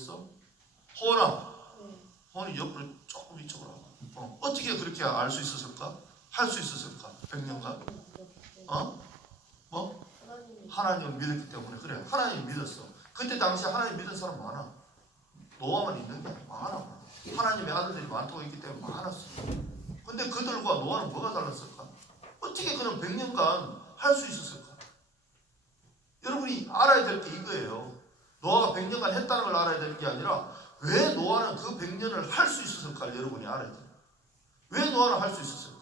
있어? 호원아, 네. 호원이 옆으로 조금 이쪽으로 와봐. 어, 어떻게 그렇게 알 수 있었을까? 할 수 있었을까? 100년간? 어? 뭐? 하나님을 믿었기 때문에 그래. 하나님 믿었어. 그때 당시에 하나님 믿은 사람 많아. 노아만 있는 게. 많아. 하나님의 아들들이 많다고 있기 때문에 많았어. 근데 그들과 노아는 뭐가 달랐을까? 어떻게 그는 100년간 할 수 있었을까? 여러분이 알아야 될 게 이거예요. 노아가 100년간 했다는 걸 알아야 되는 게 아니라 왜 노아는 그 100년을 할 수 있었을까? 여러분이 알아야 돼요. 왜 노아는 할 수 있었을까?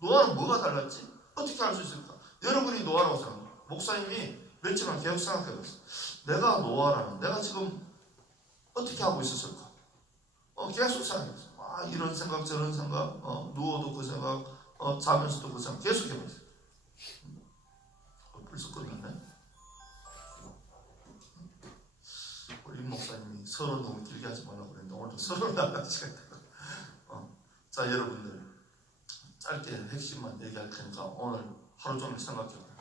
노아는 뭐가 달랐지? 어떻게 할 수 있을까? 여러분이 노아라고 생각해. 목사님이 며칠만 계속 생각해봤어. 내가 노아라는 내가 지금 어떻게 하고 있었을까? 어, 계속 생각했어. 아, 이런 생각, 저런 생각, 어, 누워도 그 생각, 어, 자면서도 그 생각 계속 해봤어. 어, 벌써 끝났네. 목사님이 서론 너무 길게 하지 말라고 그랬는데 오늘도 하는 시간이 됐다. 어. 자, 여러분들 짧게 핵심만 얘기할 테니까 오늘 하루 종일 생각해봐요.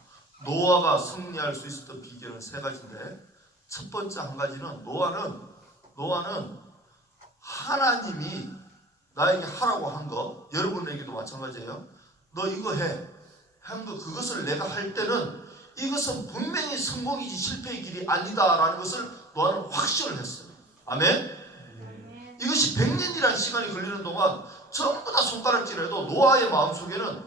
노아가 승리할 수 있었던 비결은 세 가지인데 첫 번째 한 가지는 노아는 노아는 하나님이 나에게 하라고 한 거 여러분에게도 마찬가지예요. 너 이거 해. 한거 그것을 내가 할 때는 이것은 분명히 성공이지 실패의 길이 아니다라는 것을 노아는 확신을 했어요. 아멘. 이것이 100년이라는 시간이 걸리는 동안 전부 다 손가락질해도 노아의 마음속에는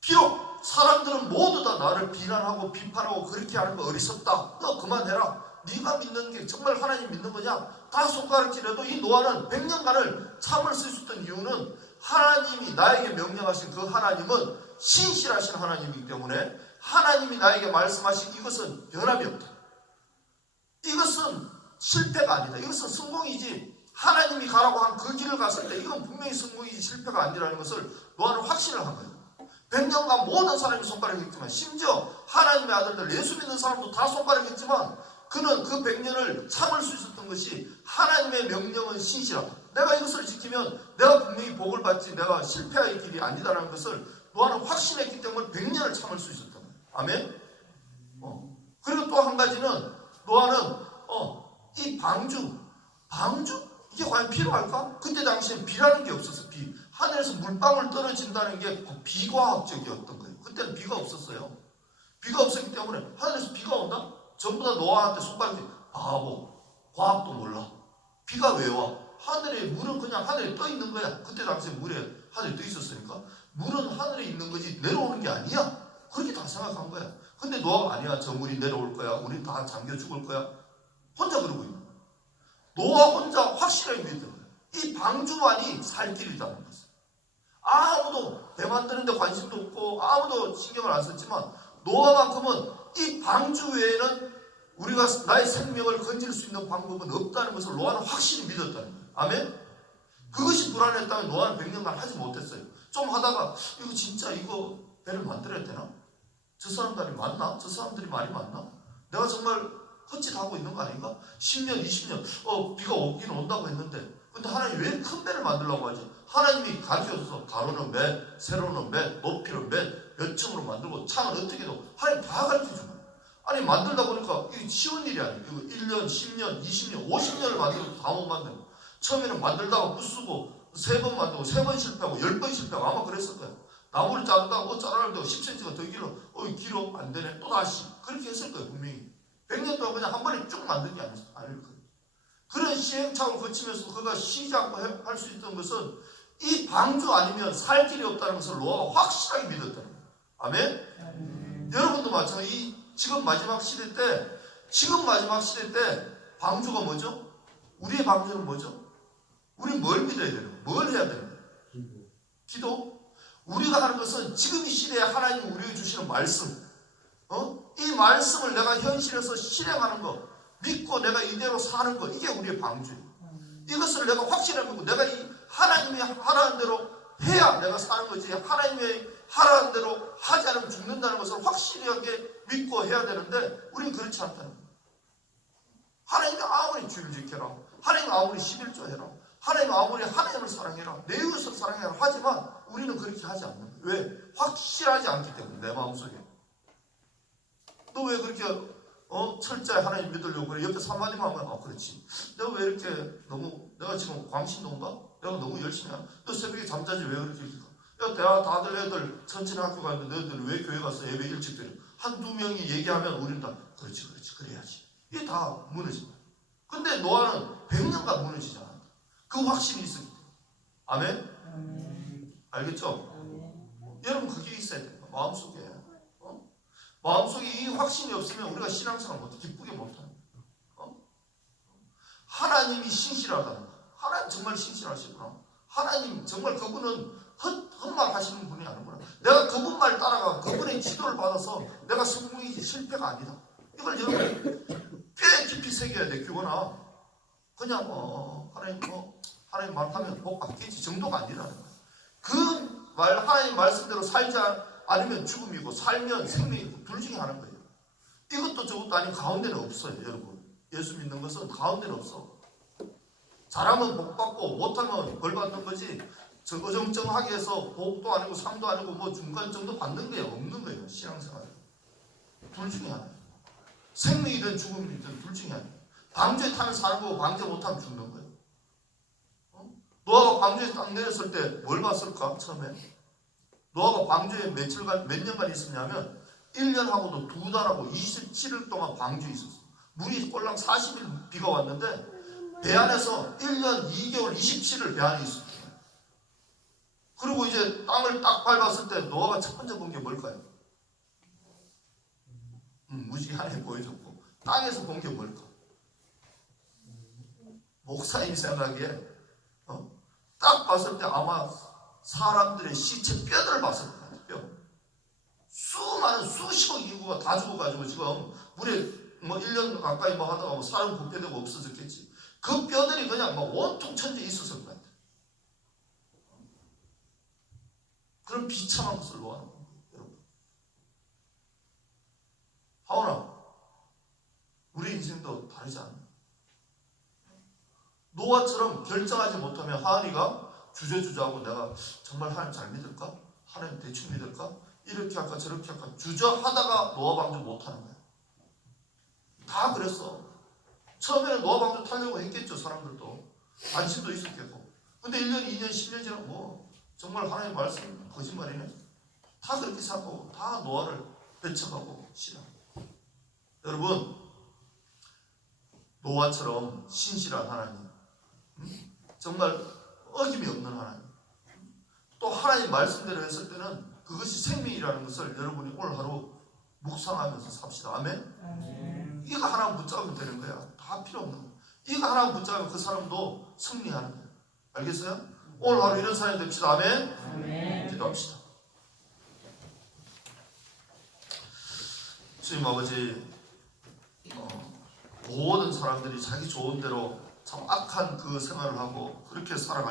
비록 사람들은 모두 다 나를 비난하고 비판하고 그렇게 하는 거 어리석다. 너 그만해라. 네가 믿는 게 정말 하나님 믿는 거냐? 다 손가락질해도 이 노아는 100년간을 참을 수 있었던 이유는 하나님이 나에게 명령하신 그 하나님은 신실하신 하나님이기 때문에 하나님이 나에게 말씀하신 이것은 변함이 없다. 이것은 실패가 아니다. 이것은 성공이지. 하나님이 가라고 한 그 길을 갔을 때 이건 분명히 성공이지 실패가 아니라는 것을 노아는 확신을 한 거예요. 100년간 모든 사람이 손가락했지만 심지어 하나님의 아들들 예수 믿는 사람도 다 손가락했지만 그는 그 100년을 참을 수 있었던 것이 하나님의 명령은 신실하다. 내가 이것을 지키면 내가 분명히 복을 받지 내가 실패할 길이 아니다라는 것을 노아는 확신했기 때문에 100년을 참을 수 있었던 거예요. 아멘? 어. 그리고 또 한 가지는 노아는 어, 이 방주, 방주? 이게 과연 필요할까? 그때 당시엔 비라는 게 없었어, 비. 하늘에서 물방울 떨어진다는 게 비과학적이었던 거예요. 그때는 비가 없었어요. 비가 없었기 때문에 하늘에서 비가 온다? 전부 다 노아한테 손가락이 바보, 과학도 몰라. 비가 왜 와? 하늘에 물은 그냥 하늘에 떠 있는 거야. 그때 당시에 물에 하늘에 떠 있었으니까 물은 하늘에 있는 거지 내려오는 게 아니야. 그렇게 다 생각한 거야. 근데 노아가 아니야. 저 물이 내려올 거야. 우리 다 잠겨 죽을 거야. 혼자 그러고 있는 거야. 노아 혼자 확실하게 믿는 거야. 이 방주만이 살 길이라는 것을. 아무도 배 만드는데 관심도 없고 아무도 신경을 안 썼지만 노아만큼은 이 방주 외에는 우리가 나의 생명을 건질 수 있는 방법은 없다는 것을 노아는 확실히 믿었다는 거예요. 아멘? 그것이 불안했다면 노아는 100년간 하지 못했어요. 좀 하다가 이거 진짜 이거 배를 만들어야 되나? 저 사람들이 맞나? 저 사람들이 말이 맞나? 내가 정말 헛짓하고 있는 거 아닌가? 10년, 20년 어 비가 오긴 온다고 했는데 근데 하나님 왜 큰 배를 만들라고 하지? 하나님이 가르쳐줘서 가로는 몇, 세로는 몇, 높이는 몇, 몇 층으로 만들고 창은 어떻게 도 하나님 다 가르쳐준 거예요. 아니 만들다 보니까 이게 쉬운 일이 아니에요. 이거 1년, 10년, 20년, 50년을 만들어도 다 못 만들고 처음에는 만들다가 부수고 세 번 만들고 세 번 실패하고 열 번 실패하고 아마 그랬을 거예요. 나무를 자른다고 어, 자르는데 10cm가 더 길어. 어, 길어. 안 되네. 또 다시. 그렇게 했을 거예요, 분명히. 100년 동안 그냥 한 번에 쭉 만든 게 아니, 아닐 거예요. 그런 시행착오를 거치면서 그가 쉬지 않고 할수 있던 것은 이 방주 아니면 살 길이 없다는 것을 노아가 확실하게 믿었다는 거예요. 아멘? 여러분도 마찬가지. 이 지금 마지막 시대 때, 지금 마지막 시대 때 방주가 뭐죠? 우리의 방주는 뭐죠? 우리 뭘 믿어야 되는 거예요? 뭘 해야 되는 거예요? 기도? 우리가 하는 것은 지금 이 시대에 하나님 우리에게 주시는 말씀, 어? 이 말씀을 내가 현실에서 실행하는 거, 믿고 내가 이대로 사는 거, 이게 우리의 방주예요. 이것을 내가 확실하게 믿고 내가 이 하나님이 하라는 대로 해야 내가 사는 거지. 하나님의 하라는 대로 하지 않으면 죽는다는 것을 확실하게 믿고 해야 되는데 우리는 그렇지 않다는 거예요. 하나님이 아무리 주일 지켜라. 하나님 아무리 11조 해라. 하나님 아무리 하나님을 사랑해라. 내 이웃을 사랑해라. 하지만 우리는 그렇게 하지 않는 거예요. 왜? 확실하지 않기 때문에 내 마음속에. 너 왜 그렇게 어 철저히 하나님 믿으려고 그래 옆에서 한마디만 하면 아 그렇지 내가 왜 이렇게 너무 내가 지금 광신도인가? 내가 너무 열심히 하너 새벽에 잠자지 왜 그렇게 일찍 가? 야 대학 다들 애들 천천히 학교 가는데 너희들 왜 교회 가서 예배 일찍 드려? 한두 명이 얘기하면 우린 다 그렇지 그렇지 그래야지 이게 다 무너진다 근데 노아는 100년간 무너지지 않았다 그 확신이 때문에 아멘? 알겠죠? 여러분 그게 있어야 돼요. 마음속에. 어? 마음속에 이 확신이 없으면 우리가 신앙생활 못 기쁘게 못합니다 어? 하나님이 신실하다는 거. 하나님 정말 신실하시구나. 하나님 정말 그분은 헛, 헛말 하시는 분이 아니구나. 내가 그분 말 따라가 그분의 지도를 받아서 내가 성공이지 실패가 아니다. 이걸 여러분 꽤 깊이 새겨야 돼 교거나 그냥 뭐 하나님 뭐 하나님 말하면 복 받겠지 정도가 아니라는 거야 그말 하나님 말씀대로 살지 않으면 죽음이고 살면 생명이고 둘 중에 하나인 거예요. 이것도 저것도 아닌 가운데는 없어요 여러분. 예수 믿는 것은 가운데는 없어. 잘하면 복 받고 못하면 벌 받는 거지 저 어정쩡하게 해서 복도 아니고 상도 아니고 뭐 중간 정도 받는 게 없는 거예요 신앙생활 둘 중에 하나. 생명이든 죽음이든 둘 중에 하나. 방주에 타면 사는 거고 방주 못하면 죽는 거예요. 어? 노아가 방주에 딱 내렸을 때 뭘 봤을까 처음에 노아가 방주에 며칠간 몇 년간 있었냐면 1년하고도 두 달하고 27일 동안 방주에 있었어 물이 꼴랑 40일 비가 왔는데 배 안에서 1년 2개월 27일 배 안에 있었어요 그리고 이제 땅을 딱 밟았을 때 노아가 첫 번째 본 게 뭘까요? 음, 무지하게 보여줬고 땅에서 본 게 뭘까? 목사님 생각에 봤을 때 아마 사람들의 시체 뼈들을 봤을 것 같아요 뼈. 수많은 수십억 인구가 다 죽어가지고 지금 물에 뭐 1년 가까이 뭐 하다가 뭐 사람 부패되고 없어졌겠지. 그 뼈들이 그냥 막 온통 천지에 있었을 것 같아요 그런 비참한 것을 거예요 여러분. 하오나 우리 인생도 다르지 않나 노아처럼 결정하지 못하면 하은이가 주저주저하고 내가 정말 하나님 잘 믿을까? 하나님 대충 믿을까? 이렇게 할까 저렇게 할까 주저하다가 노아 방주 못하는 거야 다 그랬어 처음에는 노아 방주 타려고 했겠죠 사람들도 관심도 있었겠고 근데 1년 2년 10년 지나고 뭐 정말 하나님 말씀 거짓말이네 다 그렇게 생각하고 다 노아를 배척하고 싫어 여러분 노아처럼 신실한 하나님 음? 정말 어김이 없는 하나님. 또 하나님 말씀대로 했을 때는 그것이 생명이라는 것을 여러분이 오늘 하루 묵상하면서 삽시다. 아멘? 이거 하나 붙잡으면 되는 거야. 다 필요 없는 거야. 이거 하나 붙잡으면 그 사람도 승리하는 거야. 알겠어요? 오늘 하루 이런 사람이 됩시다. 아멘. 기도합시다. 주님 아버지 어, 모든 사람들이 자기 좋은 대로 참 악한 그 생활을 하고 그렇게 살아갈